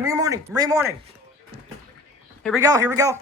Marine morning. Here we go.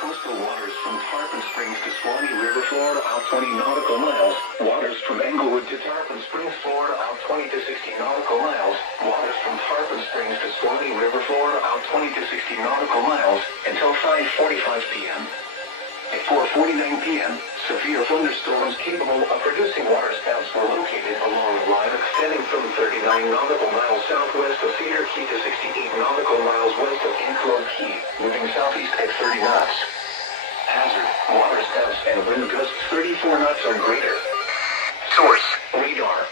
Coastal waters from Tarpon Springs to Swanee River, Florida, out 20 nautical miles. Waters from Englewood to Tarpon Springs, Florida, out 20 to 60 nautical miles. Waters from Tarpon Springs to Swanee River, Florida, out 20 to 60 nautical miles until 5:45 p.m. At 4:49 p.m., severe thunderstorms capable of producing waterspouts were located along a line extending from 39 nautical miles southwest of Cedar Key to 68 nautical miles west of Anclote Key, moving southeast at 30 knots. Hazard, waterspouts and wind gusts 34 knots or greater. Source, radar.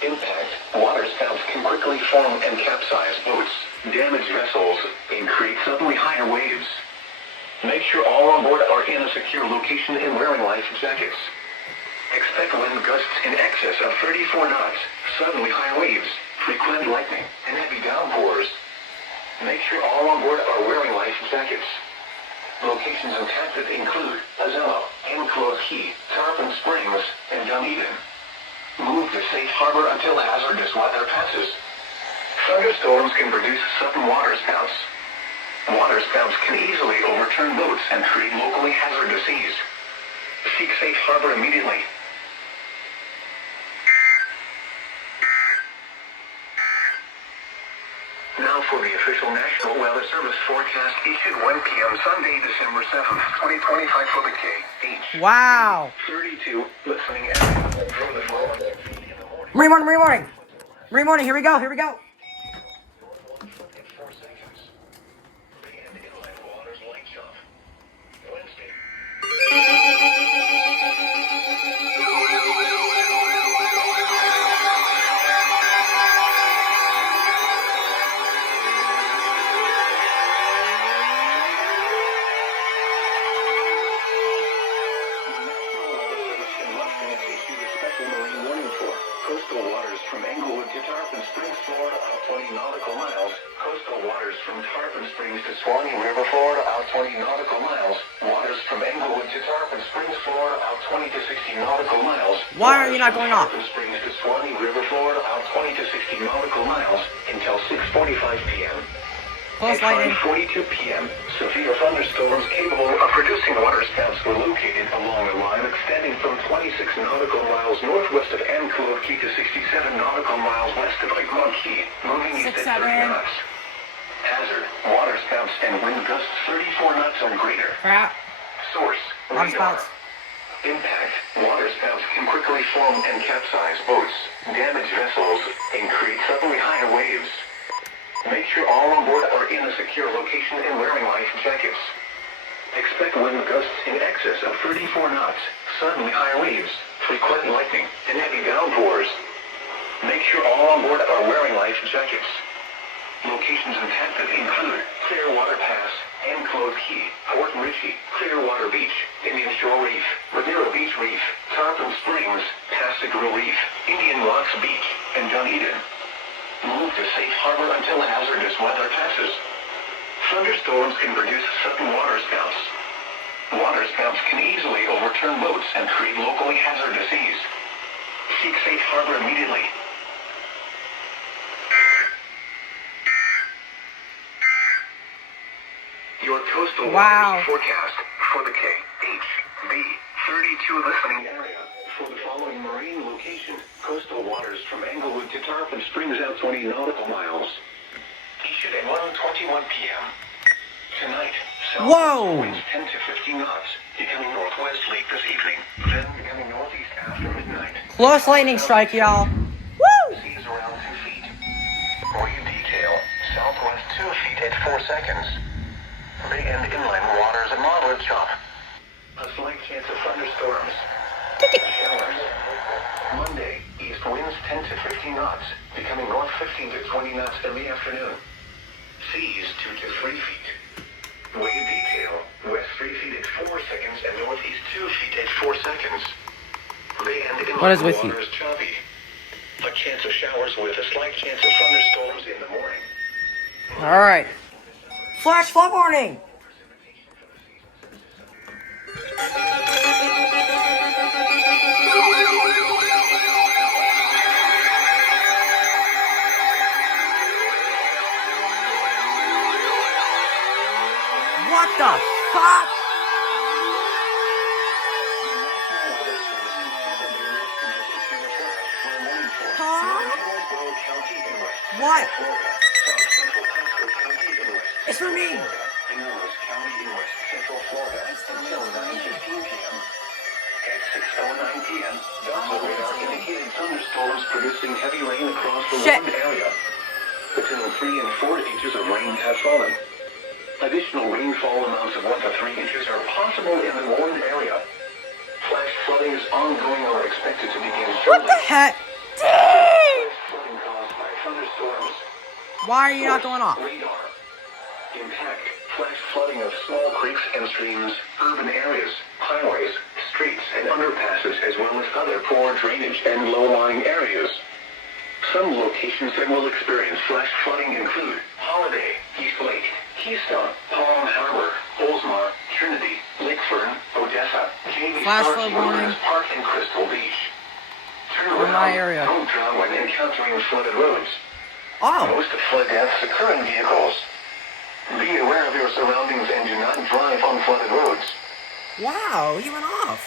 Impact, waterspouts can quickly form and capsize boats, damage vessels, and create suddenly higher waves. Make sure all on board are in a secure location and wearing life jackets. Expect wind gusts in excess of 34 knots, suddenly high waves, frequent lightning, and heavy downpours. Make sure all on board are wearing life jackets. Locations impacted include Azella, Anclote Key, Tarpon Springs, and Dunedin. Move to safe harbor until hazardous weather passes. Thunderstorms can produce sudden waterspouts. Waterspouts can easily overturn boats and create locally hazardous seas. Seek safe harbor immediately. Now for the official National Weather Service forecast issued 1 p.m. Sunday, December 7th, 2025 for the KH. Wow. 32, listening area. From the phone in the morning. Marine morning, here we go. Coastal waters from Englewood to Tarpon Springs, Florida, out 20 nautical miles. Coastal waters from Tarpon Springs to Swanee River, Florida, out 20 nautical miles. Waters from Englewood to Tarpon Springs, Florida, out 20 to 60 nautical miles. Why are you not going off? Tarpon Springs to Swanee River, Florida, out 20 to 60 nautical miles until 6:45 p.m. Close lightning. At 5:42 p.m., severe thunderstorms capable of producing waterspouts were located along a line extending from 26 nautical miles northwest of Anclote Key to 67 nautical miles west of Anclote Key, moving east at 30 knots. Hazard, waterspouts and wind gusts 34 knots or greater. Crap. Source, radar. Waterspouts. Impact, waterspouts can quickly form and capsize boats, damage vessels, and create suddenly higher waves. Make sure all on board are in a secure location and wearing life jackets. Expect wind gusts in excess of 34 knots, suddenly high waves, frequent lightning, and heavy downpours. Make sure all on board are wearing life jackets. Locations impacted include Clearwater Pass, Anclote Key, Port Richey, Clearwater Beach, Indian Shore Reef, Madeira Beach Reef, Tarpon Springs, Pascagoula Reef, Indian Rocks Beach, and Dunedin. Move to safe harbor until hazardous weather passes. Thunderstorms can produce sudden waterspouts. Waterspouts can easily overturn boats and create locally hazardous seas. Seek safe harbor immediately. Your coastal waters forecast for the KHB 32 listening area. For the following marine location, coastal waters from Englewood to Tarpon Springs out 20 nautical miles. Issued at 1:21 p.m. Tonight, south winds 10 to 15 knots, becoming northwest late this evening, then becoming northeast after midnight. Close lightning strike, y'all. Woo! Seas around 2 feet. Wave detail, southwest 2 feet at 4 seconds. Bay and inland waters a moderate chop. A slight chance of thunderstorms. Showers. Monday, east winds 10 to 15 knots, becoming north 15 to 20 knots in the afternoon. seas 2 to 3 feet. Wave detail, west 3 feet at 4 seconds and northeast 2 feet at 4 seconds. Bay and inland What is with water you? is choppy. A chance of showers with a slight chance of thunderstorms in the morning. Alright. Flash flood warning! What the fuck? Huh? What? It's for me. Thunderstorms producing heavy rain across the Shit. warmed area. Between 3 and 4 inches of rain have fallen. Additional rainfall amounts of 1 to 3 inches are possible in the warmed area. Flash flooding is ongoing or expected to begin What shortly. the heck? Dang! Flooding caused by thunderstorms. Why are you not going off? Radar. Impact. Flash flooding of small creeks and streams, urban areas, highways, streets, and underpasses, as well as other poor drainage and low-lying areas. Some locations that will experience flash flooding include Holiday, East Lake, Keystone, Palm Harbor, Oldsmar, Trinity, Lakefern, Odessa, Jamie Flash Starks, flood warning. Wilderness Park, and Crystal Beach. Turn In around. my area. Don't drown when encountering flooded roads. Oh, Most flood deaths occur in vehicles. Be aware of your surroundings and do not drive on flooded roads. wow, he went off.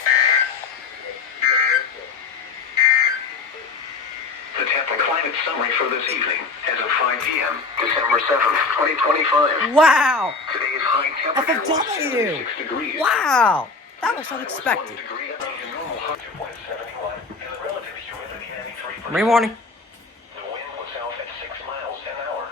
The Tampa climate summary for this evening as of 5 p.m., December 7th, 2025. Wow, Today's high temperature was FFW. 76 degrees. Wow, that was It was 1 unexpected. degree above the normal high 2.71 and the relative humidity 93%. Rain warning. The wind was south at 6 miles an hour.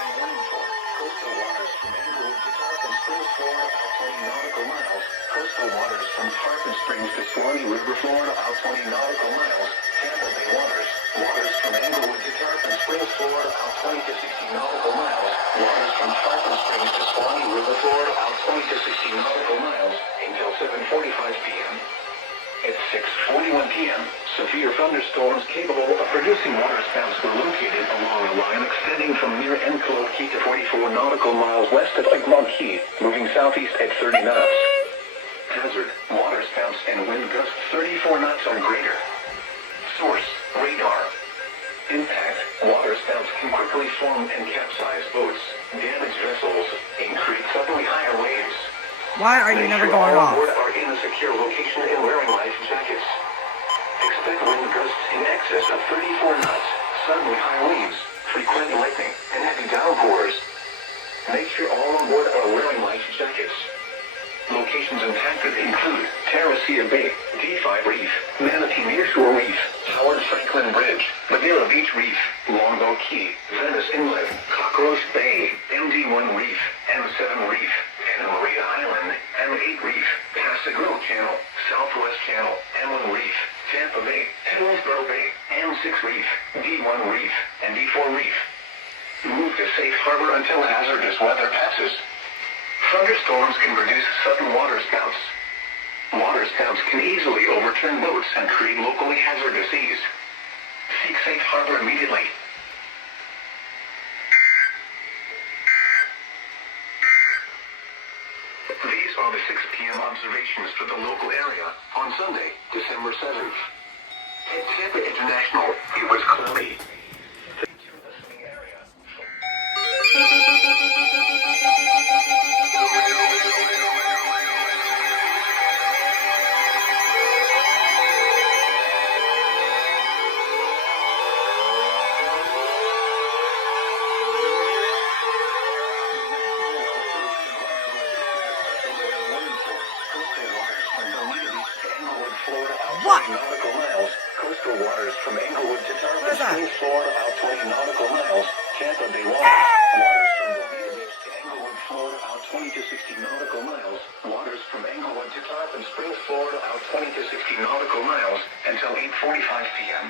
Coastal waters from Englewood to Tarpon Springs, Florida, out 20 nautical miles. Coastal waters from Tarpon Springs to Swanee River, Florida, out 20 nautical miles. Tampa Bay waters. Waters from Englewood to Tarpon Springs, Florida, out 20 to 60 nautical miles. Waters from Tarpon Springs to Swanee River, Florida, out 20 to 60 nautical miles until 7:45 p.m. At 6:41 p.m., severe thunderstorms capable of producing waterspouts were located along a line extending from near Enclave Key to 44 nautical miles west of Lake Key, moving southeast at 30 knots. Hazard, waterspouts and wind gusts 34 knots or greater. Source, radar. Impact, waterspouts can quickly form and capsize boats, damage vessels, and create suddenly higher waves. Why are you Make never sure going all off? on board are in a secure location and wearing life jackets. Expect wind gusts in excess of 34 knots, suddenly high waves, frequent lightning, and heavy downpours. Make sure all on board are wearing life jackets. Locations impacted include Terracea Bay, D5 Reef, Manatee Nearshore Reef, Howard Franklin Bridge, Madeira Beach Reef, Longboat Key, Venice Inlet, Cockroach Bay, MD1 Reef, M7 Reef, Anna Maria Island, M8 Reef, Passagrove Channel, Southwest Channel, M1 Reef, Tampa Bay, Hillsborough Bay, M6 Reef, D1 Reef, and D4 Reef. Move to safe harbor until hazardous weather passes. Thunderstorms can produce sudden waterspouts. Waterspouts can easily overturn boats and create locally hazardous seas. Seek safe harbor immediately. These are the 6 p.m. observations for the local area on Sunday, December 7th. At Tampa International, it was cloudy. What? Nautical miles. Coastal waters Waters from Englewood to Tarpon What is that? Springs, Florida, out 20 nautical miles. Tampa Bay waters. Waters from Bermuda Beach to Englewood, Florida, out 20 to 60 nautical miles. Waters from Englewood to Tarpon Springs, Florida, out 20 to 60 nautical miles until 8:45 p.m.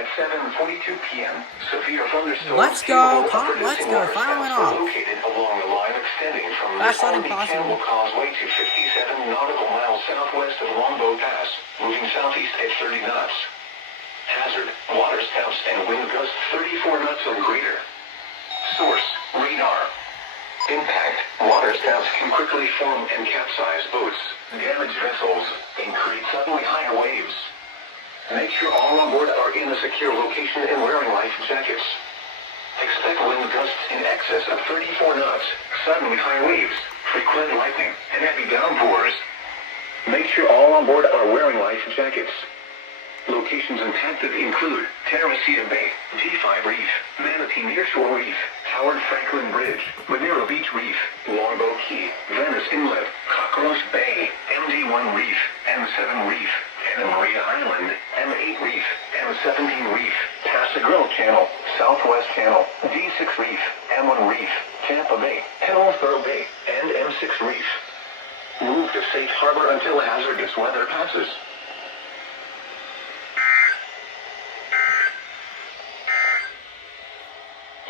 At 7:42 p.m., severe thunderstorms Let's go, Cop. capable of Let's producing go. water Firing spouts off. were located along the line extending from the Fast loading Albany possible. Campbell Causeway to 57 nautical miles southwest of Longbow Pass, moving southeast at 30 knots. Hazard, water spouts and wind gusts 34 knots or greater. Source, radar. Impact, water spouts can quickly form and capsize boats, damage vessels, and create suddenly higher waves. Make sure all on board are in a secure location and wearing life jackets. Expect wind gusts in excess of 34 knots, suddenly high waves, frequent lightning, and heavy downpours. Make sure all on board are wearing life jackets. Locations impacted include Teresita Bay, G5 Reef, Manatee Nearshore Reef, Howard Franklin Bridge, Madeira Beach Reef, Longbow Key, Venice Inlet, Cockroach Bay, MD1 Reef, M7 Reef, Anna Maria Island, M8 Reef, M17 Reef, Pass-a-Grille Channel, Southwest Channel, D6 Reef, M1 Reef, Tampa Bay, Hillsborough Bay, and M6 Reef. Move to safe harbor until hazardous weather passes.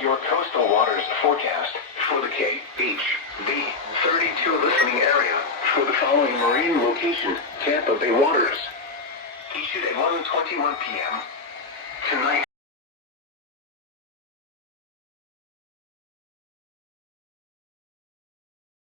Your coastal waters forecast for the KHB 32 listening area for the following marine location, Tampa Bay waters. Issued at 1:21 p.m. tonight.